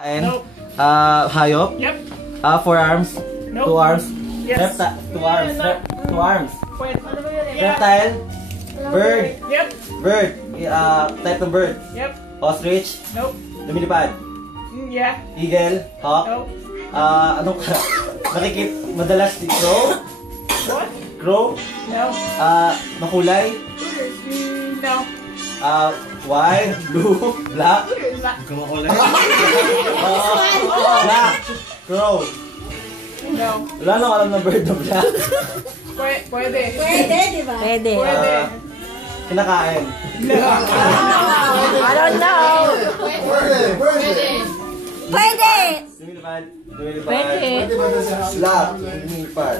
And Nope. hayop. Yep. Four arms. Nope. Two arms. Yes. Two arms. Two arms. Pwede. Reptile. Bird. Yep. Bird. Type ng bird. Yep. Ostrich. Nope. Lumilipad. Yeah. Eagle. Hawk. Nope. Anong madalas si crow. What? Crow. No. Makulay. No. White. Blue. Black. Kumakulay. Black. Crow. No. Wala nang alam na bird na black. Pwede. Pwede, di ba? Pwede. Pwede. Kinakain. I don't know. Pwede. Lumilipad. Lumilipad. Pwede. Black. Lumilipad.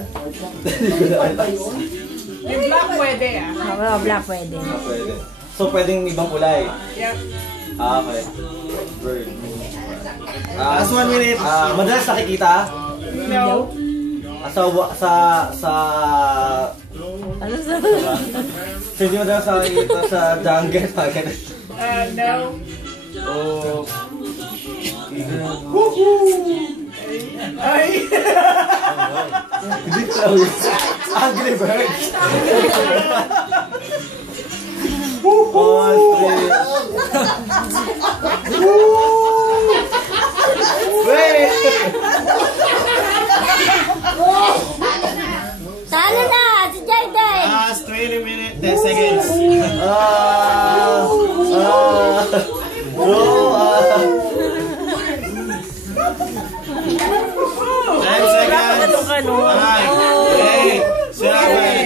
Yung black pwede ah. Oo, black pwede. Pwede. So, pwedeng ibang kulay. Yep. Okay. Bird. Last 1 minute. Madalas nakikita No. sa Ano sa... so, hindi madalas nakikita sa jungle. No. Oh. Ay. Hindi ko alam yun. Angry Bird. Wait! Talo na! Si Jayden! Last 20 minutes, 10 seconds. Bro, 10 seconds. 5, 8, 7,